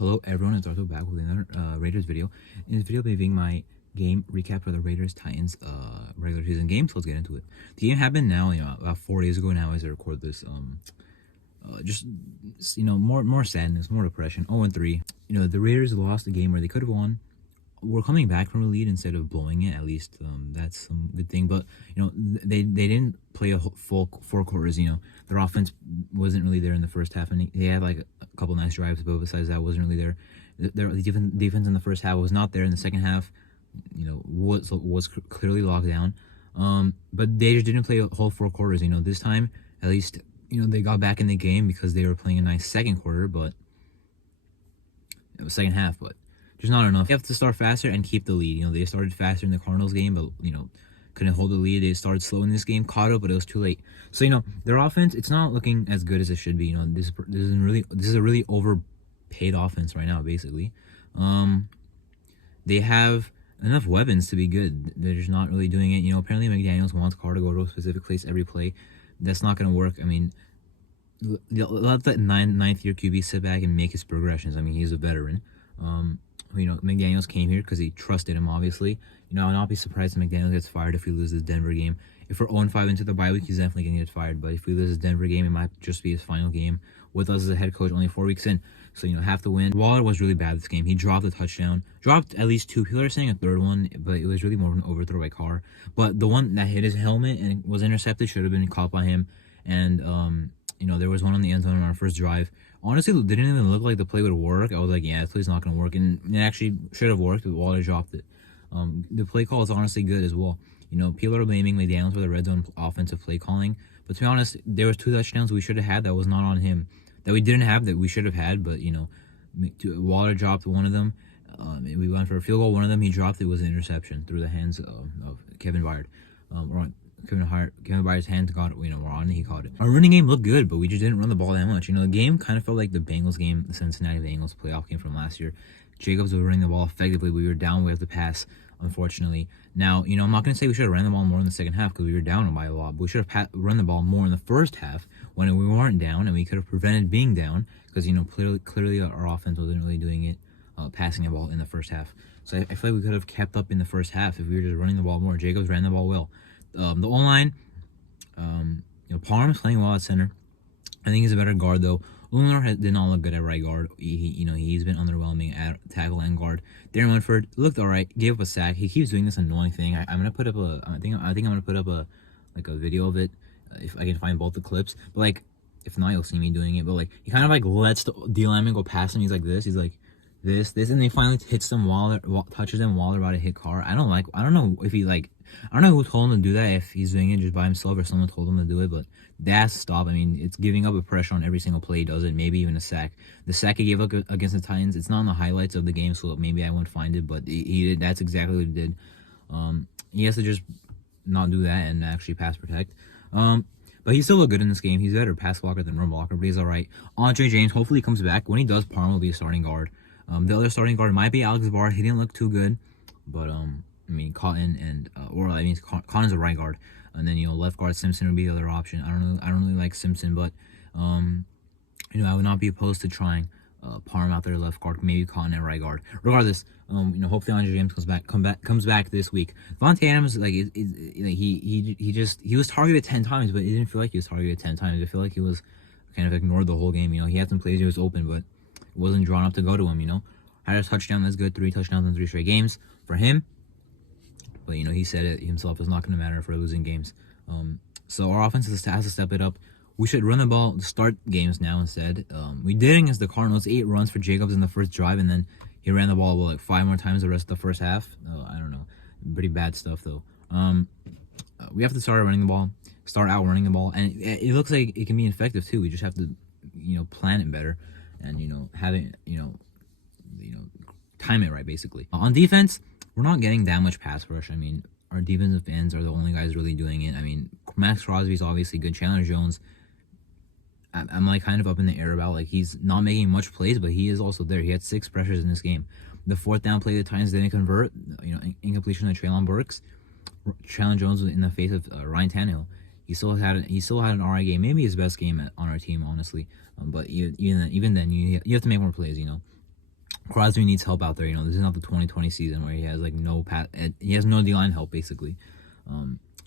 Hello everyone, it's Arthur back with another Raiders video. In this video, I'll be giving my game recap for the Raiders-Titans regular season game, so let's get into it. The game happened now, about 4 days ago now as I record this. Just, more sadness, more depression. 0-3. The Raiders lost a game where they could have won. We're coming back from a lead instead of blowing it, at least. That's some good thing. But, they didn't play a full 4 quarters, Their offense wasn't really there in the first half, and they had, like, a couple nice drives, but besides that, wasn't really there. Their defense in the first half was not there. In the second half, was clearly locked down. But they just didn't play a whole 4 quarters, This time, at least, they got back in the game because they were playing a nice second quarter, but it was second half, but just not enough. You have to start faster and keep the lead. They started faster in the Cardinals game, but, couldn't hold the lead. They started slow in this game, caught up, but it was too late. So, their offense, it's not looking as good as it should be. This is a really overpaid offense right now, basically. They have enough weapons to be good. They're just not really doing it. Apparently McDaniels wants Carr to go to a specific place every play. That's not going to work. I mean, let that ninth year QB sit back and make his progressions. I mean, he's a veteran. McDaniels came here because he trusted him, obviously. I'll not be surprised if McDaniels gets fired if we lose this Denver game. If we're 0-5 into the bye week, he's definitely going to get fired. But if we lose this Denver game, it might just be his final game with us as a head coach only 4 weeks in. So, have to win. Waller was really bad this game. He dropped a touchdown. Dropped at least 2. People are saying a third one, but it was really more of an overthrow by Carr. But the one that hit his helmet and was intercepted should have been caught by him. And, there was one on the end zone on our first drive. Honestly, it didn't even look like the play would work. I was like, yeah, this play's not going to work. And it actually should have worked, but Waller dropped it. The play call is honestly good as well. People are blaming McDaniels for the red zone offensive play calling. But to be honest, there was 2 touchdowns we should have had that was not on him. That we didn't have that we should have had, but, Waller dropped one of them. We went for a field goal. One of them he dropped. It was an interception through the hands of Kevin Byard. Kevin Byard's hands got it, were on it, he caught it. Our running game looked good, but we just didn't run the ball that much. The game kind of felt like the Bengals game, the Cincinnati Bengals playoff game from last year. Jacobs was running the ball effectively. We were down. We have to pass, unfortunately. Now, I'm not going to say we should have ran the ball more in the second half because we were down by a lot, but we should have run the ball more in the first half when we weren't down, and we could have prevented being down because, clearly our offense wasn't really doing it, passing the ball in the first half. So I feel like we could have kept up in the first half if we were just running the ball more. Jacobs ran the ball well. The O-line, Parham's playing well at center. I think he's a better guard, though. Lunar did not look good at right guard. He's been underwhelming at tackle and guard. Darren Woodford looked all right. Gave up a sack. He keeps doing this annoying thing. I'm gonna put up I think I'm gonna put up a video of it if I can find both the clips. But if not, you'll see me doing it. But he kind of lets the D lineman go past him. He's like this. He's like this, and then he finally hits them touches them while they're about to hit Carr. I don't know if he I don't know who told him to do that, if he's doing it just by himself or someone told him to do it, but that has to stop. I mean, it's giving up a pressure on every single play he does it, maybe even a sack. The sack he gave up against the Titans, it's not in the highlights of the game, so maybe I won't find it, but he did. That's exactly what he did. He has to just not do that and actually pass protect. But he still looked good in this game. He's better pass blocker than run blocker, but he's all right. Andre James, hopefully he comes back. When he does, Parham will be a starting guard. The other starting guard might be Alex Bard. He didn't look too good, but Cotton and Cotton's a right guard, and then left guard Simpson would be the other option. I don't really like Simpson, but I would not be opposed to trying Parham out there left guard, maybe Cotton at right guard. Regardless, hopefully Andre James comes back this week. Vontae Adams, he was targeted 10 times, but it didn't feel like he was targeted 10 times. I feel like he was kind of ignored the whole game. He had some plays he was open, but it wasn't drawn up to go to him. Had a touchdown, that's good. 3 touchdowns in 3 straight games for him. But, he said it himself. It's not going to matter if we're losing games. So our offense has to step it up. We should run the ball to start games now instead. We did against the Cardinals. 8 runs for Jacobs in the first drive, and then he ran the ball 5 more times the rest of the first half. I don't know. Pretty bad stuff, though. We have to start running the ball, start out running the ball, and it looks like it can be effective, too. We just have to, plan it better and, have it, time it right, basically. On defense, we're not getting that much pass rush. I mean, our defensive ends are the only guys really doing it. I mean, Max Crosby's obviously good. Chandler Jones, I'm kind of up in the air about he's not making much plays, but he is also there. He had 6 pressures in this game. The 4th down play the Titans didn't convert. Incompletion to Treylon Burks. Chandler Jones was in the face of Ryan Tannehill. He still had an RI game, maybe his best game on our team, honestly. But even then, you have to make more plays. Crosby needs help out there. You know, this is not the 2020 season where he has like he has no D-line help basically.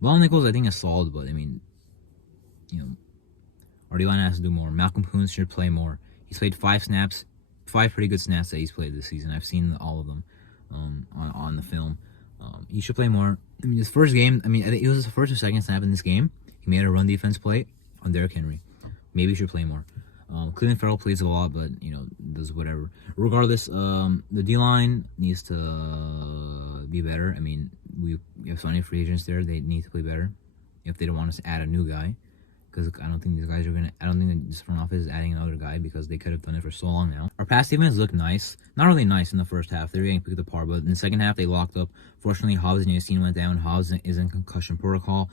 Well, Nichols I think is solid, but I mean, you know, our D-line has to do more. Malcolm Koonce should play more. He's played 5 pretty good snaps that he's played this season. I've seen all of them on the film. He should play more. I mean, his first game, I think it was his first or second snap in this game. He made a run defense play on Derrick Henry. Maybe he should play more. Cleveland Farrell plays a lot, but you know, does whatever. Regardless, the D line needs to be better. I mean, we have so many free agents there; they need to play better if they don't want us to add a new guy. Because I don't think these guys are gonna. I don't think that this front office is adding another guy because they could have done it for so long now. Our pass defense looked nice, not really nice in the first half. They were getting picked apart, but in the second half they locked up. Fortunately, Hobbs and Yacine went down. Hobbs is in concussion protocol.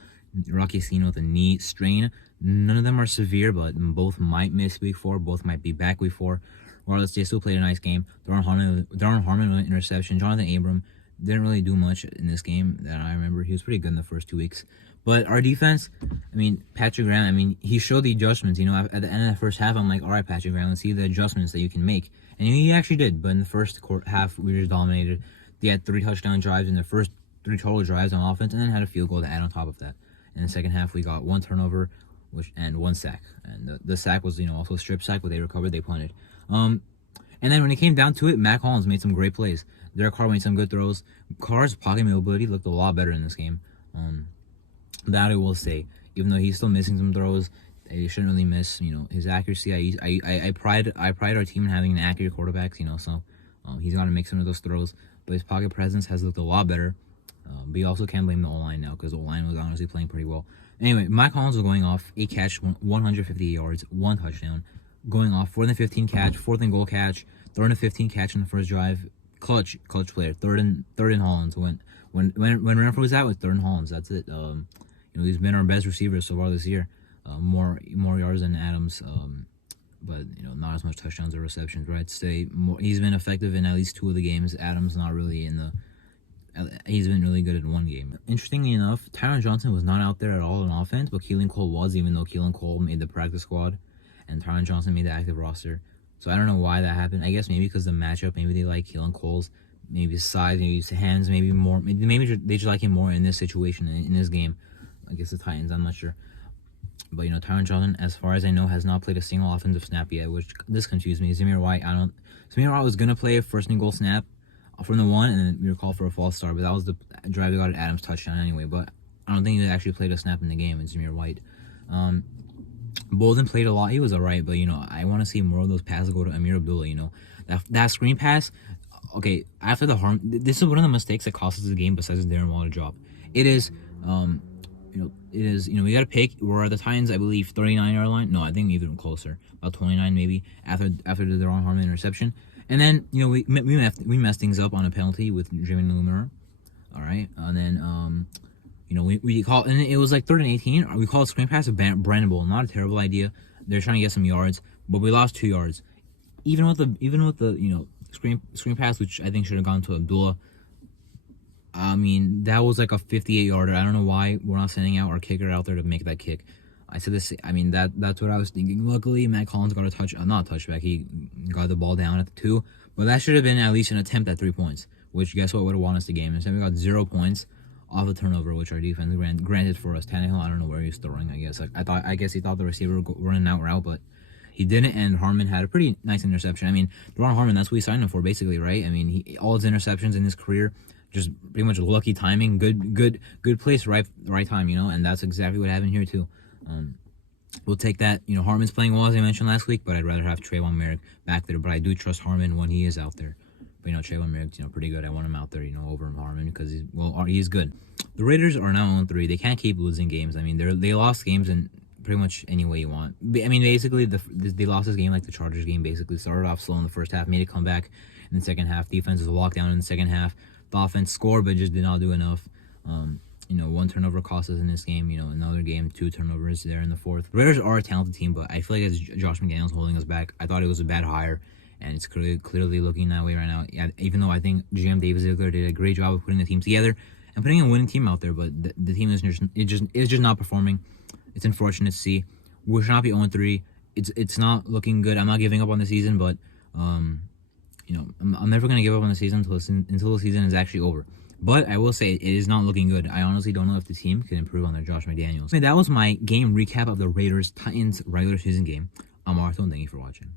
Rocky Yacine with a knee strain. None of them are severe, but both might miss week 4. Both might be back week 4. Regardless, they still played a nice game. Darren Harmon with an interception. Jonathan Abram didn't really do much in this game that I remember. He was pretty good in the first 2 weeks. But our defense, I mean, Patrick Graham, I mean, he showed the adjustments. You know, at the end of the first half, I'm like, all right, Patrick Graham, let's see the adjustments that you can make. And he actually did. But in the first half, we just dominated. They had 3 touchdown drives in their first 3 total drives on offense, and then had a field goal to add on top of that. In the second half, we got 1 turnover and 1 sack. And the sack was, you know, also a strip sack, but they recovered, they punted. And then when it came down to it, Mac Hollins made some great plays. Derek Carr made some good throws. Carr's pocket mobility looked a lot better in this game. That I will say. Even though he's still missing some throws, he shouldn't really miss. You know, his accuracy. I pride our team in having an accurate quarterback. You know, so he's got to make some of those throws. But his pocket presence has looked a lot better. But you also can't blame the O-line now because the O-line was honestly playing pretty well. Anyway, Mike Hollins was going off 8 catch, 158 yards, 1 touchdown, going off 4th and 15 catch, 4th and goal catch, 3rd and 15 catch in the first drive. Clutch player. 3rd and Hollins. When Renfro was out with 3rd and Hollins, that's it. You know, he's been our best receiver so far this year. More yards than Adams, but you know, not as much touchdowns or receptions. Right? Say he's been effective in at least 2 of the games. Adams not really in the. He's been really good at 1 game. Interestingly enough, Tyron Johnson was not out there at all in offense, but Keelan Cole was, even though Keelan Cole made the practice squad, and Tyron Johnson made the active roster. So I don't know why that happened. I guess maybe because the matchup. Maybe they like Keelan Cole's. Maybe his size, maybe his hands, maybe more. Maybe they just like him more in this situation, in this game. I guess the Titans, I'm not sure. But, you know, Tyron Johnson, as far as I know, has not played a single offensive snap yet, which this confused me. Zamir White, Zamir White was going to play a first and goal snap from the 1, and then we were called for a false start, but that was the drive that got an Adams touchdown anyway. But I don't think he actually played a snap in the game, and Zamir White. Bolden played a lot. He was alright, but, you know, I want to see more of those passes go to Amir Abdullah, you know. That screen pass, okay, after the harm, this is one of the mistakes that cost us the game besides the Darren Waller drop. It is, we got to pick. We're at the Titans, I believe, 39-yard line. No, I think even closer, about 29 maybe, after the Daron Harmon interception. And then, you know, we messed things up on a penalty with Jimmy Lummer. All right, and then, you know, we call, and it was like 3rd and 18. We call a screen pass to Brandon Bolden. Not a terrible idea. They're trying to get some yards, but we lost 2 yards. Even with the you know, screen pass, which I think should have gone to Abdullah. I mean, that was like a 58-yarder. I don't know why we're not sending out our kicker out there to make that kick. I said this. I mean, that's what I was thinking. Luckily, Matt Collins got a not a touchback. He got the ball down at the 2, but that should have been at least an attempt at 3 points. Which, guess what, would have won us the game. Instead, we got 0 points off a turnover, which our defense granted for us. Tannehill, I don't know where he was throwing. I guess he thought the receiver would run an out route, but he didn't. And Harmon had a pretty nice interception. I mean, Ron Harmon, that's what we signed him for, basically, right? I mean, all his interceptions in his career, just pretty much lucky timing, good place, right time, you know, and that's exactly what happened here too. We'll take that. You know, Harmon's playing well, as I mentioned last week, but I'd rather have Trayvon Merrick back there. But I do trust Harmon when he is out there. But, you know, Trayvon Merrick's, you know, pretty good. I want him out there, you know, over Harmon because he's good. The Raiders are now on 3. They can't keep losing games. I mean, they lost games in pretty much any way you want. I mean, basically, they lost this game like the Chargers game. Basically, started off slow in the first half, made a comeback in the second half. Defense was locked down in the second half. The offense scored, but just did not do enough. You know, 1 turnover cost us in this game. You know, another game, 2 turnovers there in the 4th. The Raiders are a talented team, but I feel like it's Josh McDaniels holding us back. I thought it was a bad hire, and it's clearly looking that way right now. Yeah, even though I think GM David Ziegler did a great job of putting the team together and putting a winning team out there, but the team is just not performing. It's unfortunate to see. We should not be 0-3. It's not looking good. I'm not giving up on the season, but I'm never gonna give up on the season until the season is actually over. But I will say it is not looking good. I honestly don't know if the team can improve on their Josh McDaniels. That was my game recap of the Raiders Titans regular season game. I'm Arthur, and thank you for watching.